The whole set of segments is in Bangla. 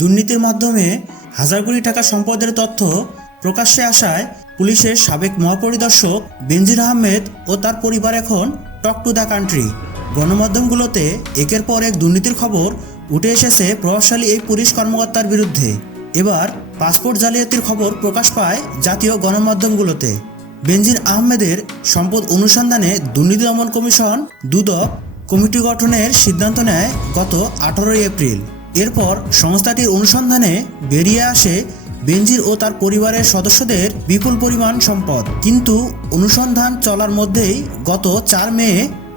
দুর্নীতির মাধ্যমে হাজার কোটি টাকা সম্পদের তথ্য প্রকাশ্যে আসায় পুলিশের সাবেক মহাপরিদর্শক বেনজির আহমেদ ও তার পরিবার এখন টক টু দ্য কান্ট্রি। গণমাধ্যমগুলোতে একের পর এক দুর্নীতির খবর উঠে এসেছে প্রভাবশালী এই পুলিশ কর্মকর্তার বিরুদ্ধে। এবার পাসপোর্ট জালিয়াতির খবর প্রকাশ পায় জাতীয় গণমাধ্যমগুলোতে। বেনজির আহমেদের সম্পদ অনুসন্ধানে দুর্নীতি দমন কমিশন দুদক কমিটি গঠনের সিদ্ধান্ত নেয় গত আঠারোই এপ্রিল। এরপর সংস্থাটির অনুসন্ধানে বেরিয়ে আসে বেনজির ও তার পরিবারের সদস্যদের বিপুল পরিমাণ সম্পদ। কিন্তু অনুসন্ধান চলার মধ্যেই গত চার মে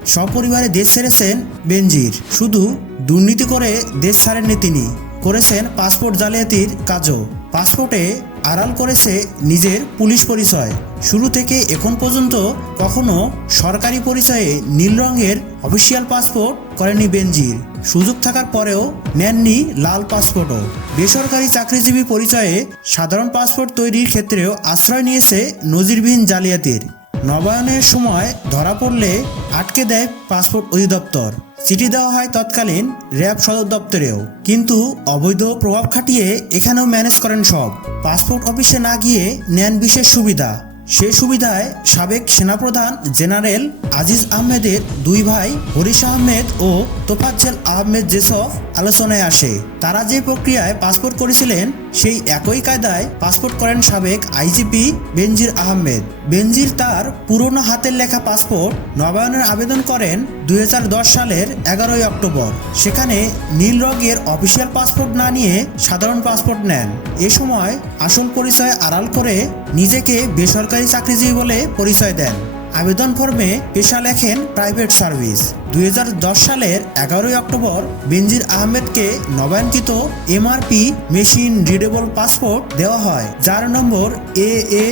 সপরিবারে দেশ ছেড়েছেন বেনজির। শুধু দুর্নীতি করে দেশ ছাড়েননি তিনি, করেছেন পাসপোর্ট জালিয়াতির কাজও। পাসপোর্টে আড়াল করেছে নিজের পুলিশ পরিচয়। শুরু থেকে এখন পর্যন্ত কখনো সরকারি পরিচয়ে নীল রঙের অফিসিয়াল পাসপোর্ট করেনি বেনজির। সুযোগ থাকার পরেও নেননি লাল পাসপোর্টও। বেসরকারি চাকরিজীবী পরিচয়ে সাধারণ পাসপোর্ট তৈরির ক্ষেত্রেও আশ্রয় নিয়েছে নজিরবিহীন জালিয়াতির। নবায়নের সময় ধরা পড়লে আটকে দেয় পাসপোর্ট অধিদপ্তর। চিঠি দেওয়া হয় তৎকালীন র্যাব সদর দপ্তরেও। কিন্তু অবৈধ প্রভাব খাটিয়ে এখানেও ম্যানেজ করেন সব। পাসপোর্ট অফিসে না গিয়ে নেন বিশেষ সুবিধা। সে সুবিধায় সাবেক সেনাপ্রধান জেনারেল আজিজ আহমেদের দুই ভাই হরিশ আহমেদ ও তোফাজ্জেল আহমেদ জেসফ আলোচনায় আসে। তারা যে প্রক্রিয়ায় পাসপোর্ট করেছিলেন, সেই একই কায়দায় পাসপোর্ট করেন সাবেক আইজিপি বেনজির আহমেদ। বেনজির তার পুরনো হাতের লেখা পাসপোর্ট নবায়নের আবেদন করেন দুই হাজার দশ সালের এগারোই অক্টোবর। সেখানে নীল রঙের অফিসিয়াল পাসপোর্ট না নিয়ে সাধারণ পাসপোর্ট নেন। এ সময় আসল পরিচয় আড়াল করে নিজেকে বেসরকারি চাকরিজীবী বলে পরিচয় দেন। আবেদন ফর্মে পেশা লেখেন প্রাইভেট সার্ভিস। দুই হাজার দশ সালের এগারোই অক্টোবর বেনজির আহমেদকে নবায়নকৃত এমআরপি মেশিন রিডেবল পাসপোর্ট দেওয়া হয়, যার নম্বর এ এ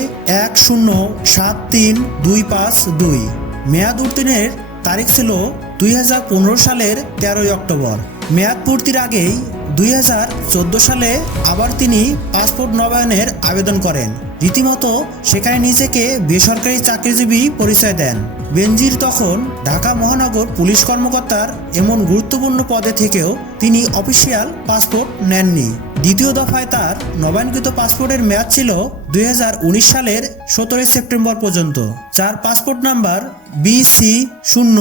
এক শূন্য সাত তিন দুই পাঁচ দুই। মেয়াদ উত্তীর্ণের তারিখ ছিল দুই হাজার পনেরো সালের তেরোই অক্টোবর। মেয়াদ পূর্তির আগেই দুই হাজার চোদ্দ সালে আবার তিনি পাসপোর্ট নবায়নের আবেদন করেন। রীতিমতো সেখানে নিজেকে বেসরকারি চাকরিজীবী পরিচয় দেন। বেনজির তখন ঢাকা মহানগর পুলিশ কর্মকর্তার এমন গুরুত্বপূর্ণ পদে থেকেও তিনি অফিসিয়াল পাসপোর্ট নেননি। দ্বিতীয় দফায় তার নবায়নকৃত পাসপোর্টের মেয়াদ ছিল দুই হাজার উনিশ সালের সতেরোই সেপ্টেম্বর পর্যন্ত। যার পাসপোর্ট নাম্বার বি সি শূন্য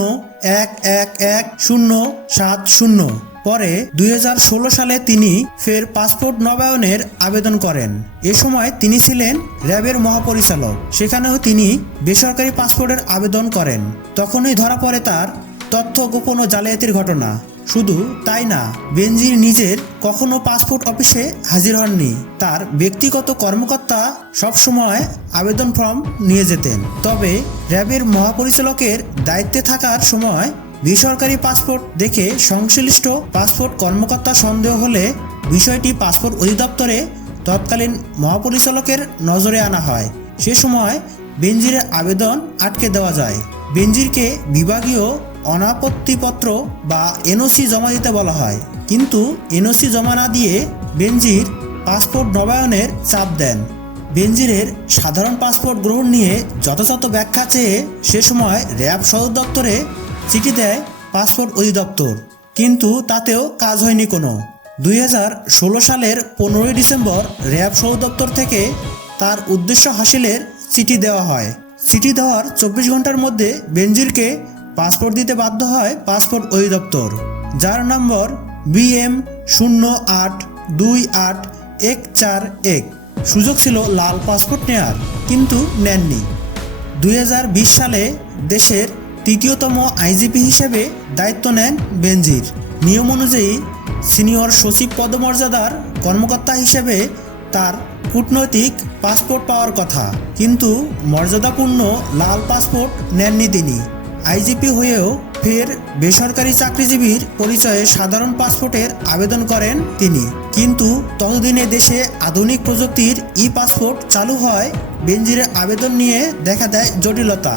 এক এক এক শূন্য সাত শূন্য। পরে দুই হাজার ষোলো সালে তিনি ফের পাসপোর্ট নবায়নের আবেদন করেন। এ সময় তিনি ছিলেন র্যাবের মহাপরিচালক। সেখানেও তিনি বেসরকারি পাসপোর্টের আবেদন করেন। তখনই ধরা পড়ে তার তথ্য গোপন ও জালিয়াতির ঘটনা। শুধু তাই না, বেনজির নিজের কখনো পাসপোর্ট অফিসে হাজির হননি। তার ব্যক্তিগত কর্মকর্তা সবসময় আবেদন ফর্ম নিয়ে যেতেন। তবে র্যাবের মহাপরিচালকের দায়িত্বে থাকার সময় বেসরকারি পাসপোর্ট দেখে সংশ্লিষ্ট পাসপোর্ট কর্মকর্তা সন্দেহ হলে বিষয়টি পাসপোর্ট অধিদপ্তরে তৎকালীন মহাপরিচালকের নজরে আনা হয়। সে সময় বেনজিরের আবেদন আটকে দেওয়া যায়। বেনজিরকে বিভাগীয় অনাপত্তিপত্র বা এনওসি জমা দিতে বলা হয়। কিন্তু এনওসি জমা না দিয়ে বেনজির পাসপোর্ট নবায়নের চাপ দেন। বেনজিরের সাধারণ পাসপোর্ট গ্রহণ নিয়ে যথাযথ ব্যাখ্যা চেয়ে সে সময় র্যাব সদর দপ্তরে চিঠি দেয় পাসপোর্ট অধিদপ্তর। কিন্তু তাতেও কাজ হয়নি কোনো। দুই হাজার ষোলো সালের পনেরোই ডিসেম্বর র্যাব সদর দপ্তর থেকে তার উদ্দেশ্য হাসিলের চিঠি দেওয়া হয়। চিঠি দেওয়ার চব্বিশ ঘণ্টার মধ্যে বেনজিরকে পাসপোর্ট দিতে বাধ্য হয় পাসপোর্ট অধিদপ্তর, যার নম্বর বিএম শূন্য আট দুই আট এক চার এক। সুযোগ ছিল লাল পাসপোর্ট নেয়ার, কিন্তু নেননি। দুই হাজার বিশ সালে দেশের তৃতীয়তম আইজিপি হিসেবে দায়িত্ব নেন বেনজির। নিয়ম অনুযায়ী সিনিয়র সচিব পদমর্যাদার কর্মকর্তা হিসেবে তার কূটনৈতিক পাসপোর্ট পাওয়ার কথা, কিন্তু মর্যাদাপূর্ণ লাল পাসপোর্ট নেননি তিনি। আইজিপি হয়েও ফের বেসরকারি চাকরিজীবীর পরিচয়ে সাধারণ পাসপোর্টের আবেদন করেন তিনি। কিন্তু ততদিনে দেশে আধুনিক প্রযুক্তির ই পাসপোর্ট চালু হয় বেনজিরের আবেদন নিয়ে দেখা দেয় জটিলতা।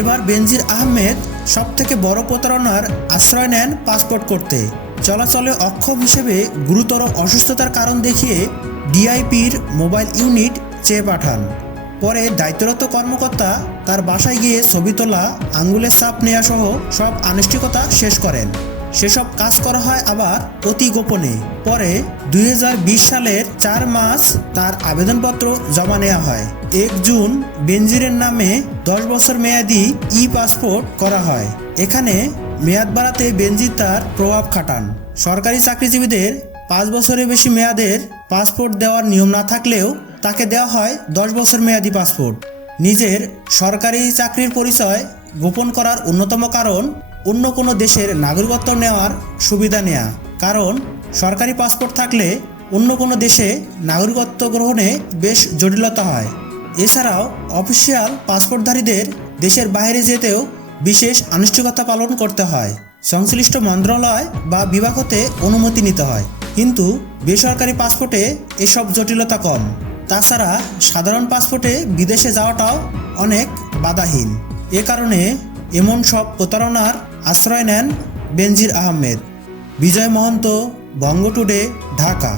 এবার বেনজির আহমেদ সব থেকে বড় প্রতারণার আশ্রয় নেন পাসপোর্ট করতে। চলাচলে অক্ষম হিসেবে গুরুতর অসুস্থতার কারণ দেখিয়ে ডিআইপির মোবাইল ইউনিট চেয়ে পাঠান। পরে দায়িত্বরত কর্মকর্তা তার বাসায় গিয়ে ছবি তোলা আঙ্গুলের চাপ নেওয়া সহ সব আনুষ্ঠানিকতা শেষ করেন। সেসব কাজ করা হয় আবার অতি গোপনে। পরে দুই হাজার বিশ সালের চার মাস তার আবেদনপত্র জমা নেওয়া হয়। এক জুন বেনজিরের নামে দশ বছর মেয়াদি ই পাসপোর্ট করা হয়। এখানে মেয়াদ বাড়াতে বেনজির তার প্রভাব খাটান। সরকারি চাকরিজীবীদের পাঁচ বছরের বেশি মেয়াদের পাসপোর্ট দেওয়ার নিয়ম না থাকলেও তাকে দেওয়া হয় দশ বছর মেয়াদি পাসপোর্ট। নিজের সরকারি চাকরির পরিচয় গোপন করার অন্যতম কারণ অন্য কোনো দেশের নাগরিকত্ব নেওয়ার সুবিধা নেওয়া কারণ, সরকারি পাসপোর্ট থাকলে অন্য কোনো দেশে নাগরিকত্ব গ্রহণে বেশ জটিলতা হয়। এছাড়াও, অফিসিয়াল পাসপোর্টধারীদের দেশের বাইরে যেতেও বিশেষ আনুষ্ঠানিকতা পালন করতে হয়। সংশ্লিষ্ট মন্ত্রণালয় বা বিভাগ হতে অনুমতি নিতে হয়। কিন্তু, বেসরকারি পাসপোর্টে এসব জটিলতা কম। তাছাড়া, সাধারণ পাসপোর্টে বিদেশে যাওয়াটাও অনেক বাধাহীন। এ কারণে এমন সব প্রতারণার আশ্রয় নেন বেনজির আহমেদ। বিজয় মহন্ত বঙ্গ টুডে ঢাকা।